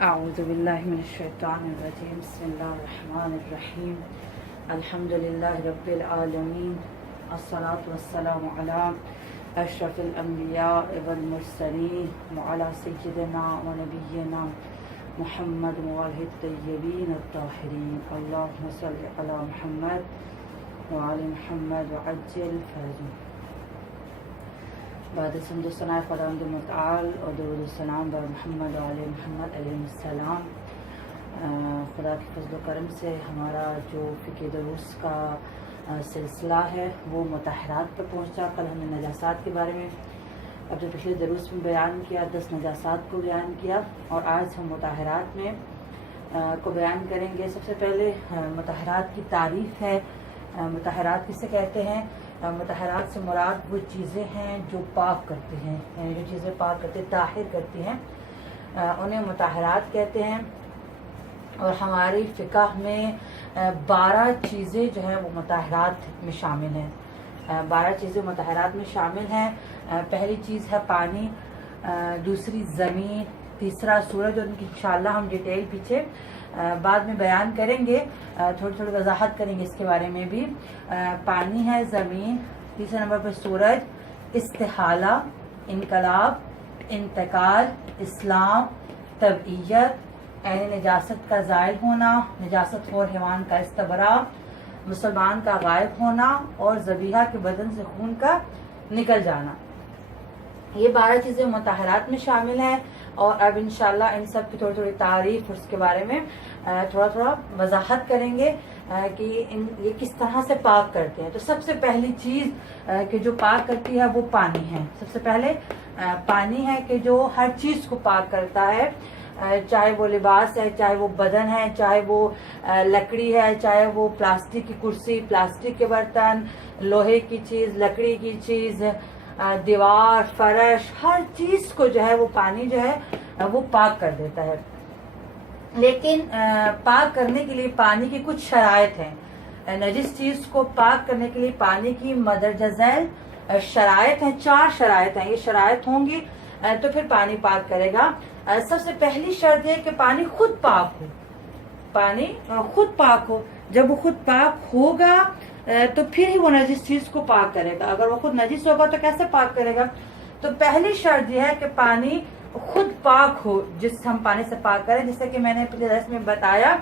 أعوذ بالله من الشيطان الرجيم بسم الله الرحمن الرحيم الحمد لله رب العالمين الصلاة والسلام على أشرف الأنبياء والمرسلين وعلى سيدنا ونبينا محمد وآله الطيبين الطاهرين اللهم صل على محمد وعلى محمد وعجل فرجهم بعد حمد و ثنا خداوند متعال اور درود و سلام بر محمد و علی محمد علیہ السلام۔ خدا کے فضل و کرم سے ہمارا جو فقہ دروس کا سلسلہ ہے وہ مطہرات پر پہنچا۔ کل ہم نے نجاسات کے بارے میں اب جو پچھلے دروس میں بیان کیا 10 نجاسات کو بیان کیا، اور آج ہم مطہرات میں کو بیان کریں گے۔ سب سے پہلے مطہرات کی تعریف ہے۔ مطہرات کسے کہتے ہیں؟ مطہرات سے مراد وہ چیزیں ہیں جو پاک کرتے ہیں، یعنی جو چیزیں پاک کرتے طاہر کرتی ہیں انہیں مطہرات کہتے ہیں۔ اور ہماری فقہ میں 12 چیزیں جو ہیں وہ مطہرات میں شامل ہیں۔ 12 چیزیں مطہرات میں شامل ہیں۔ پہلی چیز ہے پانی، دوسری زمین، تیسرا سورج، اور ان کی انشاءاللہ ہم ڈیٹیل پیچھے بعد میں بیان کریں گے، تھوڑی تھوڑی وضاحت کریں گے اس کے بارے میں بھی۔ پانی ہے، زمین، تیسرے نمبر پر سورج، استحالہ، انقلاب، انتقال، اسلام، تبعیت، عین نجاست کا زائل ہونا، نجاست خور حیوان کا استبراء، مسلمان کا غائب ہونا، اور ذبیحہ کے بدن سے خون کا نکل جانا۔ یہ 12 چیزیں مطہرات میں شامل ہیں، اور اب انشاءاللہ ان سب کی تھوڑی تھوڑی تعریف اور اس کے بارے میں تھوڑا تھوڑا وضاحت کریں گے کہ یہ کس طرح سے پاک کرتے ہیں۔ تو سب سے پہلی چیز کہ جو پاک کرتی ہے وہ پانی ہے۔ سب سے پہلے پانی ہے کہ جو ہر چیز کو پاک کرتا ہے، چاہے وہ لباس ہے، چاہے وہ بدن ہے، چاہے وہ لکڑی ہے، چاہے وہ پلاسٹک کی کرسی، پلاسٹک کے برتن، لوہے کی چیز، لکڑی کی چیز، دیوار، فرش، ہر چیز کو جو ہے وہ پانی جو ہے وہ پاک کر دیتا ہے۔ لیکن پاک کرنے کے لیے پانی کی کچھ شرائط ہیں۔ نجس چیز کو پاک کرنے کے لیے پانی کی مدرجہ ذیل شرائط ہیں، 4 شرائط ہیں۔ یہ شرائط ہوں گی تو پھر پانی پاک کرے گا۔ سب سے پہلی شرط یہ کہ پانی خود پاک ہو، پانی خود پاک ہو۔ جب وہ خود پاک ہوگا تو پھر ہی وہ نجس چیز کو پاک کرے گا۔ اگر وہ خود نجس ہوگا تو کیسے پاک کرے گا؟ تو پہلی شرط یہ ہے کہ پانی خود پاک ہو جس ہم پانی سے پاک کریں۔ جیسے کہ میں نے پچھلے درس میں بتایا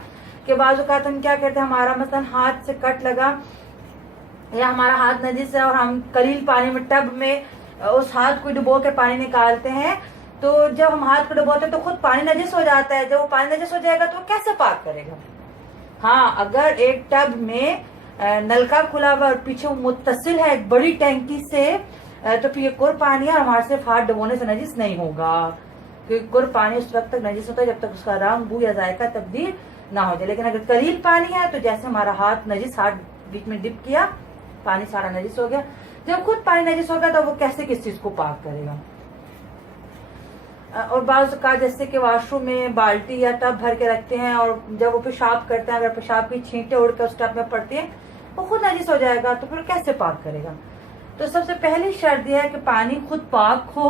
کہ بعض اوقات ہم کیا کرتے ہیں، ہمارا مثلا ہاتھ سے کٹ لگا یا ہمارا ہاتھ نجس ہے اور ہم قلیل پانی میں ٹب میں اس ہاتھ کو ڈبو کے پانی نکالتے ہیں، تو جب ہم ہاتھ کو ڈبوتے ہیں تو خود پانی نجس ہو جاتا ہے۔ جب وہ پانی نجس ہو جائے گا تو وہ کیسے پاک کرے گا؟ ہاں، اگر ایک ٹب میں نلکا کھلا ہوا اور پیچھے وہ متصل ہے ایک بڑی ٹینکی سے، تو پھر یہ کور پانی ہے، ہمارے صرف ہاتھ ڈبونے سے نجس نہیں ہوگا، کیونکہ کور پانی اس وقت تک نجس ہوتا ہے جب تک اس کا رنگ، بو یا ذائقہ تبدیل نہ ہو جائے۔ لیکن اگر قلیل پانی ہے تو جیسے ہمارا ہاتھ نجس، ہاتھ بیچ میں ڈپ کیا، پانی سارا نجس ہو گیا۔ جب خود پانی نجس ہوگا تو وہ کیسے کس چیز کو پاک کرے گا؟ اور بعض اوقات جیسے کہ واش روم میں بالٹی یا ٹب بھر کے رکھتے ہیں، اور جب وہ پیشاب کرتے ہیں، اگر پیشاب کی چھینٹیں اڑ کر اس ٹب میں پڑتی ہیں وہ خود نجس ہو جائے گا، تو پھر کیسے پاک کرے گا؟ تو سب سے پہلی شرط یہ ہے کہ پانی خود پاک ہو۔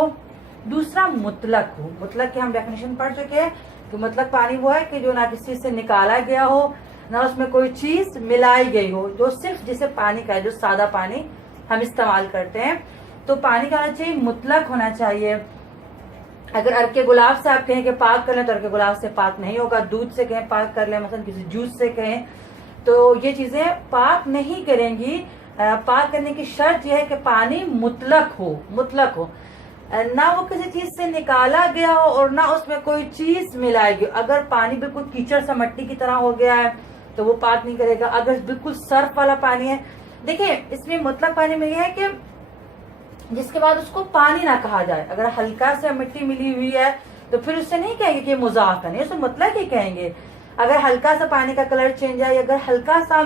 دوسرا مطلق ہو۔ مطلق کی ہم ڈیفینیشن پڑھ چکے ہیں کہ مطلق پانی وہ ہے کہ جو نہ کسی چیز سے نکالا گیا ہو، نہ اس میں کوئی چیز ملائی گئی ہو، جو صرف جسے پانی کا ہے، جو سادہ پانی ہم استعمال کرتے ہیں۔ تو پانی کا ہونا چاہیے، مطلق ہونا چاہیے۔ اگر ارکے گلاب سے آپ کہیں کہ پاک کر لیں تو ارکے گلاب سے پاک نہیں ہوگا۔ دودھ سے کہیں پاک کر لیں، مثلا کسی جوس سے کہیں، تو یہ چیزیں پاک نہیں کریں گی۔ پاک کرنے کی شرط یہ ہے کہ پانی مطلق ہو، مطلق ہو، نہ وہ کسی چیز سے نکالا گیا ہو اور نہ اس میں کوئی چیز ملائی گئی۔ اگر پانی بالکل کیچڑ سا مٹی کی طرح ہو گیا ہے تو وہ پاک نہیں کرے گا۔ اگر بالکل صرف والا پانی ہے، دیکھیں اس میں مطلق پانی میں یہ ہے کہ جس کے بعد اس کو پانی نہ کہا جائے۔ اگر ہلکا سے مٹی ملی ہوئی ہے تو پھر اس سے نہیں کہیں گے کہ یہ مضاف ہے، نہیں، اس کو مطلق ہی کہیں گے۔ اگر ہلکا سا پانی کا کلر چینج ہے، اگر ہلکا سا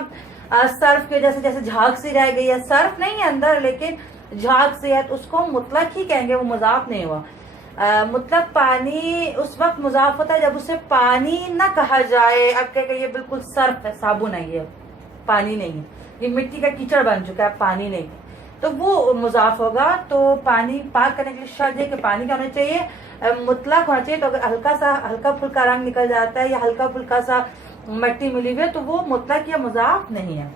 سرف کے جیسے جیسے جھاگ سی رہ گئی ہے، سرف نہیں ہے اندر لیکن جھاگ سے ہے، تو اس کو مطلق ہی کہیں گے، وہ مضاف نہیں ہوا۔ مطلق پانی اس وقت مضاف ہوتا ہے جب اسے پانی نہ کہا جائے۔ اب کہ یہ بالکل صرف ہے، صابن ہے، یہ پانی نہیں ہے، یہ مٹی کا کیچڑ بن چکا ہے، پانی نہیں ہے۔ تو وہ مضاف ہوگا. تو پانی پاک کرنے کے لیے شرط ہے کہ پانی کا ہونا چاہیے مطلق ہونا چاہیے. تو اگر ہلکا پھلکا رنگ نکل جاتا ہے یا ہلکا پھلکا سا مٹی ملی ہوئی ہے تو وہ مطلق یا مضاف نہیں ہے.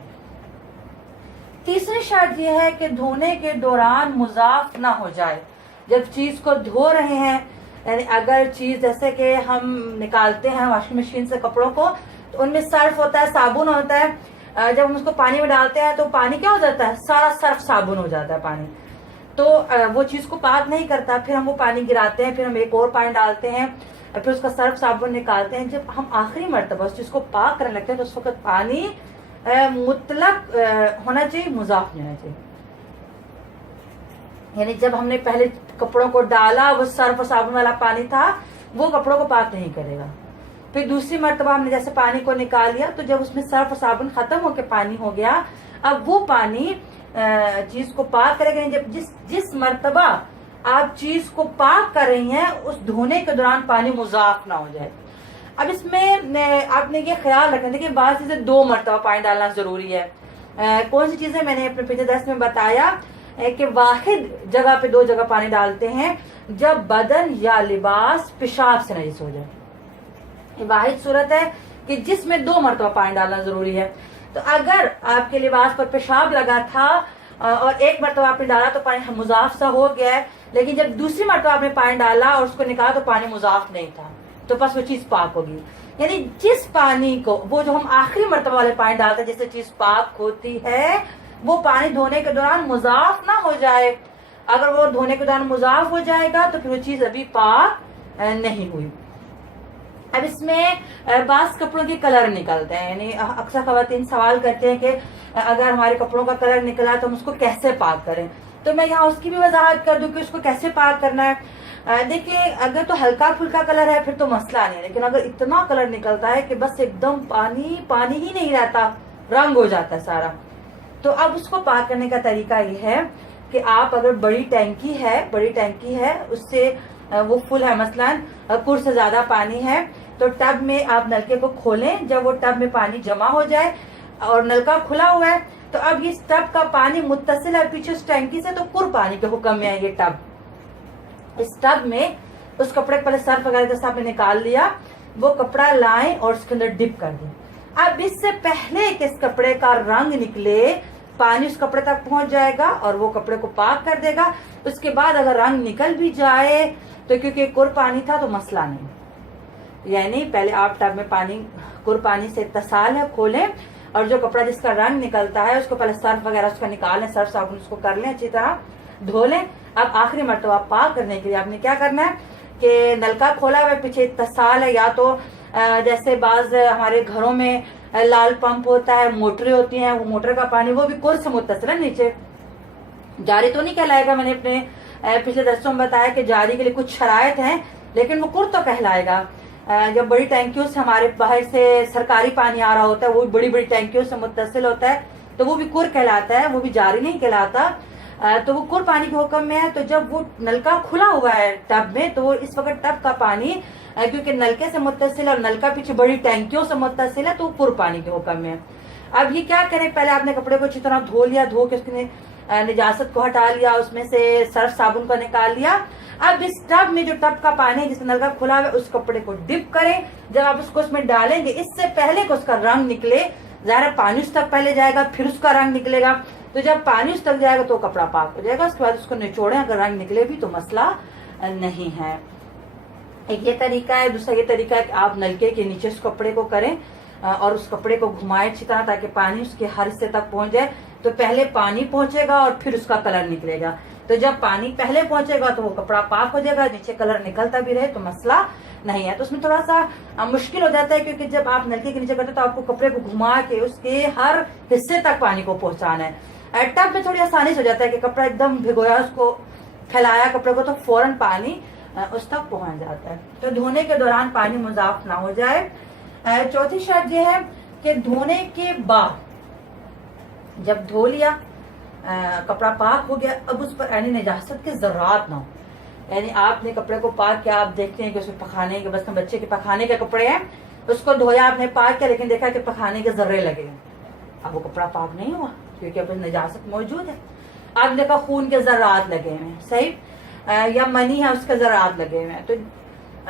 تیسری شرط یہ ہے کہ دھونے کے دوران مضاف نہ ہو جائے. جب چیز کو دھو رہے ہیں، یعنی اگر چیز جیسے کہ ہم نکالتے ہیں واشنگ مشین سے کپڑوں کو تو ان میں صرف ہوتا ہے، صابن ہوتا ہے. جب ہم اس کو پانی میں ڈالتے ہیں تو پانی کیا ہو جاتا ہے؟ سارا صرف صابن ہو جاتا ہے پانی. تو وہ چیز کو پاک نہیں کرتا. پھر ہم وہ پانی گراتے ہیں، پھر ہم ایک اور پانی ڈالتے ہیں، پھر اس کا صرف صابن نکالتے ہیں. جب ہم آخری مرتبہ اس چیز کو پاک کرنے لگتے ہیں تو اس وقت پانی مطلق ہونا چاہیے، مضاف نہیں ہونا چاہیے. یعنی جب ہم نے پہلے کپڑوں کو ڈالا وہ صرف صابن والا پانی تھا، وہ کپڑوں کو پاک نہیں کرے گا. پھر دوسری مرتبہ ہم نے جیسے پانی کو نکال لیا تو جب اس میں صرف صابن ختم ہو کے پانی ہو گیا، اب وہ پانی چیز کو پاک کرے گا. جب جس مرتبہ آپ چیز کو پاک کر رہی ہیں اس دھونے کے دوران پانی مضاف نہ ہو جائے. اب اس میں آپ نے یہ خیال رکھنا ہے کہ بعض چیزیں 2 مرتبہ پانی ڈالنا ضروری ہے. کون سی چیزیں؟ میں نے اپنے پچھلے درس میں بتایا کہ واحد جگہ پہ 2 جگہ پانی ڈالتے ہیں جب بدن یا لباس پیشاب سے نجس ہو جائے. یہ واحد صورت ہے کہ جس میں 2 مرتبہ پانی ڈالنا ضروری ہے. تو اگر آپ کے لباس پر پیشاب لگا تھا اور 1 مرتبہ آپ نے ڈالا تو پانی مضاف سا ہو گیا ہے، لیکن جب دوسری مرتبہ آپ نے پانی ڈالا اور اس کو نکالا تو پانی مضاف نہیں تھا، تو بس وہ چیز پاک ہوگی. یعنی جس پانی کو وہ جو ہم آخری مرتبہ والے پانی ڈالتے ہیں جس سے چیز پاک ہوتی ہے، وہ پانی دھونے کے دوران مضاف نہ ہو جائے. اگر وہ دھونے کے دوران مضاف ہو جائے گا تو پھر وہ چیز ابھی پاک نہیں ہوئی. اب اس میں بعض کپڑوں کے کلر نکلتے ہیں. یعنی اکثر خواتین سوال کرتے ہیں کہ اگر ہمارے کپڑوں کا کلر نکلا تو ہم اس کو کیسے پاک کریں. تو میں یہاں اس کی بھی وضاحت کر دوں کہ اس کو کیسے پاک کرنا ہے. دیکھیے اگر تو ہلکا پھلکا کلر ہے پھر تو مسئلہ نہیں ہے، لیکن اگر اتنا کلر نکلتا ہے کہ بس ایک دم پانی ہی نہیں رہتا، رنگ ہو جاتا ہے سارا، تو اب اس کو پاک کرنے کا طریقہ یہ ہے کہ آپ اگر بڑی ٹینکی ہے اس سے وہ فل ہے، مثلا کور سے زیادہ پانی ہے تو ٹب میں آپ نلکے کو کھولیں. جب وہ ٹب میں پانی جمع ہو جائے اور نلکا کھلا ہوا ہے تو اب اس ٹب کا پانی متصل ہے پیچھے اس ٹینکی سے، تو کور پانی کے حکم میں ہے یہ ٹب. اس ٹب میں اس کپڑے پہلے سرف وغیرہ جیسا آپ نے نکال لیا، وہ کپڑا لائیں اور اس کے اندر ڈپ کر دیں. اب اس سے پہلے کہ اس کپڑے کا رنگ نکلے پانی اس کپڑے تک پہنچ جائے گا اور وہ کپڑے کو پاک کر دے گا. اس کے بعد اگر رنگ نکل بھی جائے تو کیونکہ کور پانی تھا تو مسئلہ نہیں. یعنی پہلے آپ ٹب میں کور پانی سے اتصال ہے کھولیں اور جو کپڑا جس کا رنگ نکلتا ہے اس کو پہلے سرف وغیرہ اس کا نکالیں، سرف صابن اس کو کر لیں، اچھی طرح دھو لیں. اب آخری مرتبہ پاک کرنے کے لیے آپ نے کیا کرنا ہے کہ نلکا کھولا ہوا ہے، پیچھے اتصال ہے، یا تو جیسے بعض ہمارے گھروں میں لال پمپ ہوتا ہے، موٹریں ہوتی ہیں، وہ موٹر کا پانی وہ بھی کور سے متصل ہے، نیچے جاری تو نہیں کہلائے گا. میں نے اپنے پچھلے درسوں میں بتایا کہ جاری کے لیے کچھ شرائط ہیں لیکن وہ کور تو کہلائے گا. جب بڑی ٹینکیوں سے ہمارے باہر سے سرکاری پانی آ رہا ہوتا ہے وہ بڑی بڑی ٹینکیوں سے متصل ہوتا ہے تو وہ بھی کور کہلاتا ہے، وہ بھی جاری نہیں کہلاتا. تو وہ کور پانی کے حکم میں ہے. تو جب وہ نلکا کھلا ہوا ہے ٹب میں تو وہ اس وقت ٹب کا پانی کیونکہ نلکے سے متصل ہے اور نلکا پیچھے بڑی ٹینکیوں سے متصل ہے تو وہ کور پانی کے حکم میں ہے. اب یہ کیا کریں، پہلے آپ نے کپڑے کو اچھی طرح دھو لیا، دھو کے اس کی نجاست کو ہٹا لیا، اس میں سے سرف صابن کو نکال لیا. اب اس ٹب میں جو ٹب کا پانی ہے جس میں نلکا کھلا ہوا ہے اس کپڑے کو ڈپ کریں. جب آپ اس کو اس میں ڈالیں گے اس سے پہلے کہ اس کا رنگ نکلے، ظاہر پانی اس تک پہلے جائے گا پھر اس کا رنگ نکلے گا، تو جب پانی اس تک جائے گا تو کپڑا پاک ہو جائے گا. اس کے بعد اس کو نچوڑیں، اگر رنگ نکلے بھی تو مسئلہ نہیں ہے. ایک یہ طریقہ ہے. دوسرا یہ طریقہ ہے کہ آپ نلکے کے نیچے اس کپڑے کو کریں اور اس کپڑے کو گھمائیں اچھی طرح تاکہ پانی اس کے ہر حصے تک پہنچ جائے. تو پہلے پانی پہنچے گا اور پھر اس کا کلر نکلے گا. تو جب پانی پہلے پہنچے گا تو وہ کپڑا پاک ہو جائے گا، نیچے کلر نکلتا بھی رہے تو مسئلہ نہیں ہے. تو اس میں تھوڑا سا مشکل ہو جاتا ہے کیونکہ جب آپ نلکے کے نیچے کرتے تو آپ کو کپڑے کو گھما کے اس کے ہر حصے تک پانی کو پہنچانا ہے. ٹب میں تھوڑی آسانی سے ہو جاتا ہے کہ کپڑا ایک دم بھگویا، اس کو پھیلایا کپڑے کو تو فوراً پانی اس تک پہنچ جاتا ہے. تو دھونے کے دوران پانی مضاف نہ ہو جائے. چوتھی شرط یہ ہے کہ دھونے کے بعد جب دھو لیا کپڑا پاک ہو گیا اب اس پر یعنی نجاست کے ذرات نہ ہو. یعنی آپ نے کپڑے کو پاک کیا، آپ دیکھتے ہیں کہ اس میں پخانے کے بس بچے کے پخانے کے کپڑے ہیں، اس کو دھویا آپ نے پاک کیا لیکن دیکھا کہ پخانے کے ذرے لگے، اب وہ کپڑا پاک نہیں ہوا کیونکہ اب نجاست موجود ہے. آپ نے دیکھا خون کے ذرات لگے ہوئے ہیں، صحیح، یا منی ہے اس کے ذرات لگے ہوئے ہیں، تو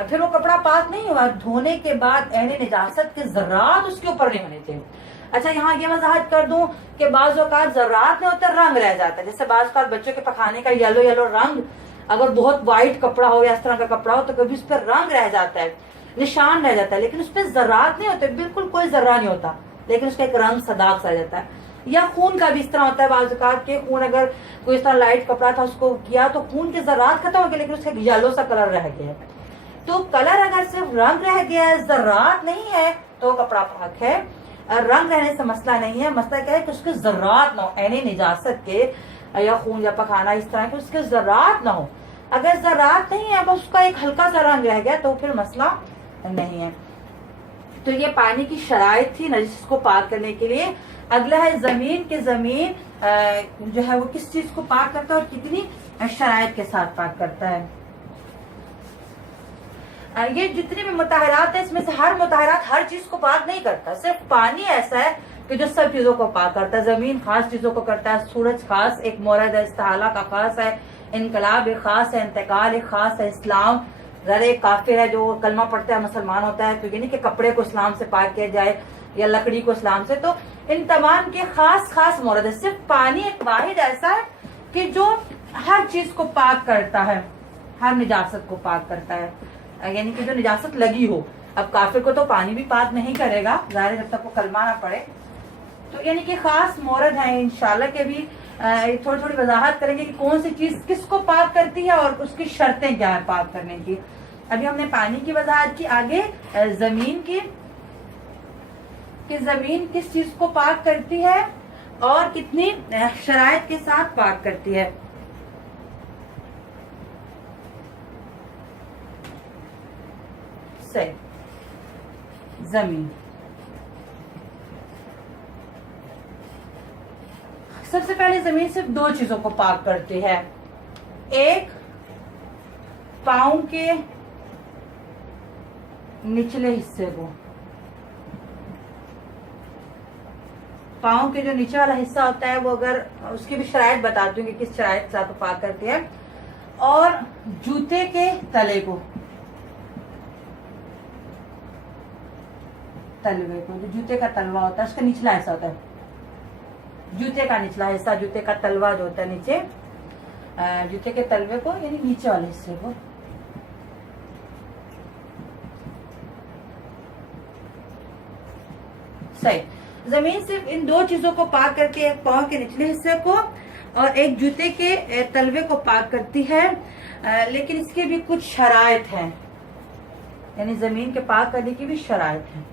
پھر وہ کپڑا پاک نہیں ہوا، دھونے کے بعد عین نجاست کے ذرات اس کے اوپر نہیں ہونے تھے۔ اچھا یہاں یہ وضاحت کر دوں کہ بعض اوقات ذرات نہیں ہوتے، رنگ رہ جاتا ہے، جیسے بعض اوقات بچوں کے پخانے کا یلو رنگ، اگر بہت وائٹ کپڑا ہو یا اس طرح کا کپڑا ہو تو کبھی اس پہ رنگ رہ جاتا ہے، نشان رہ جاتا ہے، لیکن اس پہ ذرات نہیں ہوتے، بالکل کوئی ذرہ نہیں ہوتا، لیکن اس کا ایک رنگ صداق سا جاتا ہے۔ یا خون کا بھی اس طرح ہوتا ہے بعض اوقات کہ خون اگر کوئی اس طرح لائٹ کپڑا تھا اس کو کیا تو خون کے ذرات ختم ہو گئے لیکن اس کا یلو سا کلر رہ گیا ہے، تو کلر اگر صرف رنگ رہ گیا ہے، ذرات نہیں ہے، تو کپڑا پاک ہے۔ رنگ رہنے سے مسئلہ نہیں ہے، مسئلہ کیا ہے کہ اس کے ذرات نہ ہو، یعنی نجاست کے یا خون یا پخانا اس طرح کے اس کے ذرات نہ ہو۔ اگر ذرات نہیں ہے بس اس کا ایک ہلکا سا رنگ رہ گیا تو پھر مسئلہ نہیں ہے۔ تو یہ پانی کی شرائط تھی نجس کو پاک کرنے کے لیے۔ اگلا ہے زمین کے زمین جو ہے وہ کس چیز کو پاک کرتا ہے اور کتنی شرائط کے ساتھ پاک کرتا ہے۔ یہ جتنی بھی مطہرات ہیں اس میں سے ہر مطہرات ہر چیز کو پاک نہیں کرتا، صرف پانی ایسا ہے کہ جو سب چیزوں کو پاک کرتا ہے۔ زمین خاص چیزوں کو کرتا ہے، سورج خاص ایک مورد ہے، استحالہ کا خاص ہے، انقلاب ایک خاص ہے، انتقال ایک خاص ہے، اسلام ذرا ایک کافر ہے جو کلمہ پڑھتا ہے مسلمان ہوتا ہے، تو یہ نہیں کہ کپڑے کو اسلام سے پاک کیا جائے یا لکڑی کو اسلام سے، تو ان تمام کے خاص خاص مورد ہے۔ صرف پانی ایک واحد ایسا ہے کہ جو ہر چیز کو پاک کرتا ہے، ہر نجاست کو پاک کرتا ہے، یعنی کہ جو نجاست لگی ہو۔ اب کافر کو تو پانی بھی پاک نہیں کرے گا ظاہر جب تک وہ کلمہ نہ پڑے، تو یعنی کہ خاص مورد ہیں، انشاءاللہ کے بھی تھوڑی تھوڑی وضاحت کریں گے کہ کون سی چیز کس کو پاک کرتی ہے اور اس کی شرطیں کیا ہیں پاک کرنے کی۔ ابھی ہم نے پانی کی وضاحت کی، آگے زمین کی، کہ زمین کس چیز کو پاک کرتی ہے اور کتنی شرائط کے ساتھ پاک کرتی ہے۔ صحیح، زمین سب سے پہلے زمین صرف دو چیزوں کو پاک کرتی ہے، ایک پاؤں کے نچلے حصے کو، پاؤں کے جو نیچے والا حصہ ہوتا ہے وہ اگر اس کی بھی شرائط بتاتی ہوں کہ کس شرائط کے ساتھ پاک کرتی ہے، اور جوتے کے تلے کو، تلوے کو، جو جوتے کا تلوا ہوتا ہے اس کا نچلا حصہ ہوتا ہے، جوتے کا نچلا حصہ، جوتے کا تلوا جو ہوتا ہے نیچے، جوتے کے تلوے کو یعنی نیچے والے حصے کو۔ صحیح، زمین صرف ان دو چیزوں کو پاک کرتی ہے، ایک پاؤں کے نچلے حصے کو اور ایک جوتے کے تلوے کو پاک کرتی ہے، لیکن اس کے بھی کچھ شرائط ہیں، یعنی زمین کے پاک کرنے کی بھی شرائط ہیں۔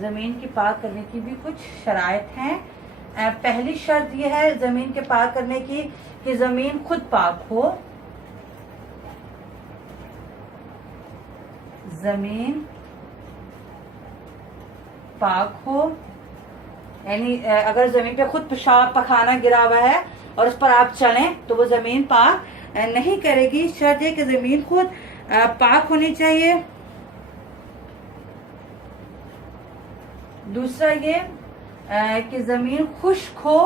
زمین کی پاک کرنے کی بھی کچھ شرائط ہیں۔ پہلی شرط یہ ہے زمین کے پاک کرنے کی کہ زمین خود پاک ہو، زمین پاک ہو، یعنی اگر زمین پہ خود پیشاب پخانا گرا ہوا ہے اور اس پر آپ چلیں تو وہ زمین پاک نہیں کرے گی۔ شرط یہ کہ زمین خود پاک ہونی چاہیے۔ دوسرا یہ کہ زمین خشک ہو،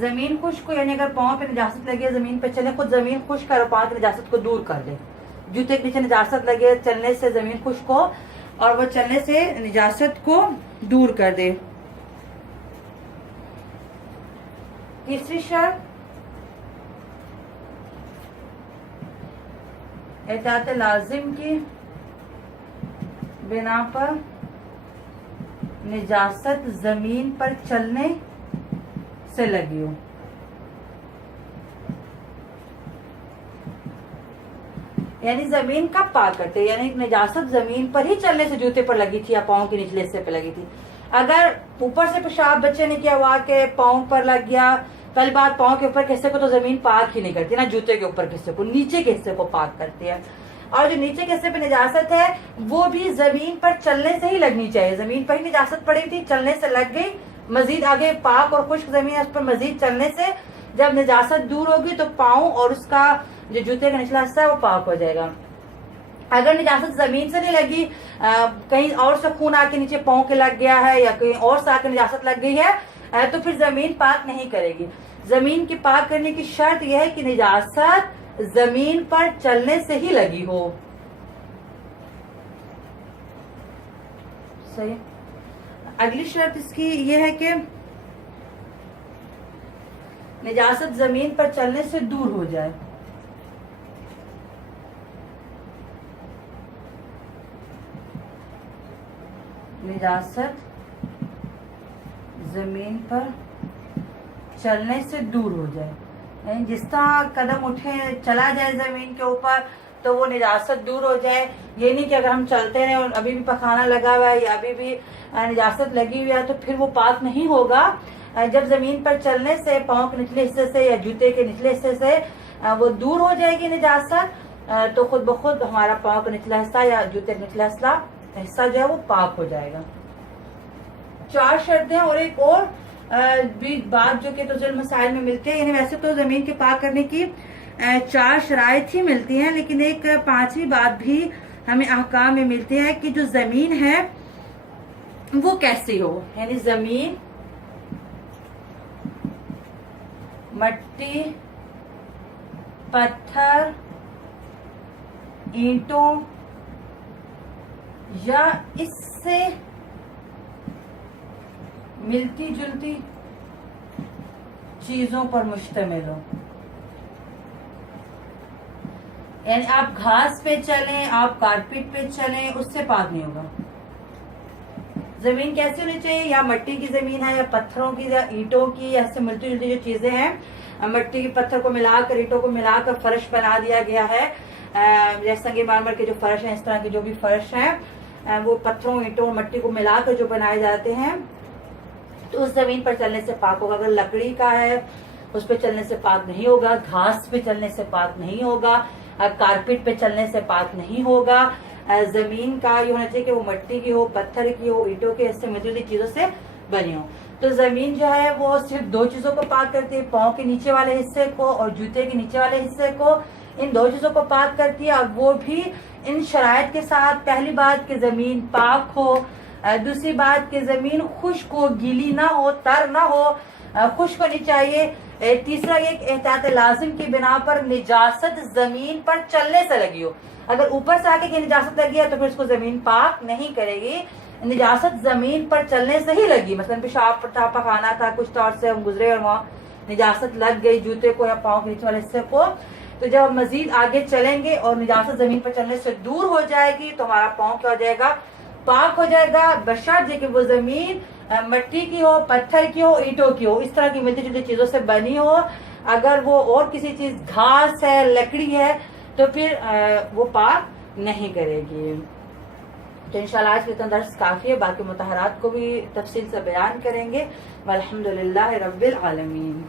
زمین خشک ہو یعنی اگر پاؤں پہ نجاست لگے زمین پہ چلے، خود زمین خشک کر پاؤں کی نجاست کو دور کر دے۔ جوتے کے نیچے نجاست لگے، چلنے سے زمین خشک ہو اور وہ چلنے سے نجاست کو دور کر دے۔ تیسری شرط احتیاط لازم کی بنا پر نجاست زمین پر چلنے سے لگی ہو، یعنی زمین کب پاک کرتے، یعنی نجاست زمین پر ہی چلنے سے جوتے پر لگی تھی یا پاؤں کے نچلے حصے پہ لگی تھی۔ اگر اوپر سے پیشاب بچے نے کیا ہوا کہ پاؤں پر لگ گیا، پہلی بات پاؤں کے اوپر کے حصے کو تو زمین پاک ہی نہیں کرتی نا، جوتے کے اوپر کے حصے کو، نیچے کے حصے کو پاک کرتی ہے، اور جو نیچے کے حصے پہ نجاست ہے وہ بھی زمین پر چلنے سے ہی لگنی چاہیے۔ زمین پر ہی نجاست پڑی تھی، چلنے سے لگ گئی، مزید آگے پاک اور خشک زمین ہے اس پر مزید چلنے سے جب نجاست دور ہوگی تو پاؤں اور اس کا جو جوتے کا نچلا حصہ ہے وہ پاک ہو جائے گا۔ اگر نجاست زمین سے نہیں لگی، کہیں اور سے خون آ کے نیچے پاؤں کے لگ گیا ہے یا کہیں اور سے آ کے نجاست لگ گئی ہے تو پھر زمین پاک نہیں کرے گی. زمین کی پاک کرنے کی شرط یہ ہے کہ نجاست زمین پر چلنے سے ہی لگی ہو. صحیح. اگلی شرط اس کی یہ ہے کہ نجاست زمین پر چلنے سے دور ہو جائے. نجاست زمین پر چلنے سے دور ہو جائے، یعنی جس طرح قدم اٹھے چلا جائے زمین کے اوپر تو وہ نجاست دور ہو جائے. یہ نہیں کہ اگر ہم چلتے رہے اور ابھی بھی پخانہ لگا ہوا ہے یا ابھی بھی نجاست لگی ہوئی ہے تو پھر وہ پاک نہیں ہوگا. جب زمین پر چلنے سے پاؤں کے نچلے حصے سے یا جوتے کے نچلے حصے سے وہ دور ہو جائے گی نجاست تو خود بخود ہمارا پاؤں کا نچلا حصہ یا جوتے کا نچلا حصہ جو ہے وہ پاک ہو جائے گا. 4 شرطیں اور ایک اور بھی بات جو کہ توضیح المسائل میں ملتی ہے. یعنی ویسے تو زمین کے پاک کرنے کی 4 شرائط ہی ملتی ہیں، لیکن ایک 5ویں بات بھی ہمیں احکام میں ملتی ہے کہ جو زمین ہے وہ کیسی ہو. یعنی زمین مٹی، پتھر، اینٹوں یا اس سے ملتی جلتی چیزوں پر مشتمل ہو. یعنی آپ گھاس پہ چلیں، آپ کارپیٹ پہ چلیں، اس سے پاک نہیں ہوگا. زمین کیسی ہونی چاہیے؟ یا مٹی کی زمین ہے یا پتھروں کی یا اینٹوں کی یا اس سے ملتی جلتی جو چیزیں ہیں، مٹی کی پتھر کو ملا کر اینٹوں کو ملا کر فرش بنا دیا گیا ہے. جیسے سنگ مرمر کے جو فرش ہیں، اس طرح کے جو بھی فرش ہیں وہ پتھروں، اینٹوں، مٹی کو ملا کر جو بنائے جاتے ہیں تو اس زمین پر چلنے سے پاک ہوگا. اگر لکڑی کا ہے اس پہ چلنے سے پاک نہیں ہوگا، گھاس پہ چلنے سے پاک نہیں ہوگا، کارپیٹ پہ چلنے سے پاک نہیں ہوگا. زمین کا یہ ہونا چاہیے کہ وہ مٹی کی ہو، پتھر کی ہو، اینٹوں کے اس سے ملتی جلتی چیزوں سے بنی ہو. تو زمین جو ہے وہ صرف 2 چیزوں کو پاک کرتی ہے، پاؤں کے نیچے والے حصے کو اور جوتے کے نیچے والے حصے کو. ان 2 چیزوں کو پاک کرتی ہے، اور وہ بھی ان شرائط کے ساتھ. پہلی بات کہ زمین پاک ہو، دوسری بات کہ زمین خشک ہو، گیلی نہ ہو، تر نہ ہو، خشک ہونی چاہیے. تیسرا یہ احتیاط لازم کی بنا پر نجاست زمین پر چلنے سے لگی ہو. اگر اوپر سے آ کے نجاست لگی ہے تو پھر اس کو زمین پاک نہیں کرے گی. نجاست زمین پر چلنے سے ہی لگی. مثلا پیشاب تھا، پخانہ تھا، کچھ طور سے ہم گزرے اور وہاں نجاست لگ گئی جوتے کو یا پاؤں کے نیچے والے حصے کو، تو جب ہم مزید آگے چلیں گے اور نجاست زمین پر چلنے سے دور ہو جائے گی تو ہمارا پاؤں کیا ہو جائے گا؟ پاک ہو جائے گا، بشرط یہ کہ وہ زمین مٹی کی ہو، پتھر کی ہو، اینٹوں کی ہو، اس طرح کی ملتی جلتی چیزوں سے بنی ہو. اگر وہ اور کسی چیز، گھاس ہے، لکڑی ہے، تو پھر وہ پاک نہیں کرے گی. تو انشاءاللہ آج کے اتنا درس کافی ہے، باقی مطہرات کو بھی تفصیل سے بیان کریں گے. والحمدللہ رب العالمین.